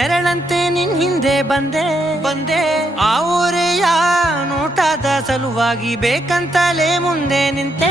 ನೆರಳಂತೆ ನಿನ್ ಹಿಂದೆ ಬಂದೆ ಆ ಊರೆಯ ನೋಟದ ಸಲುವಾಗಿ ಬೇಕಂತಲೇ ಮುಂದೆ ನಿಂತೆ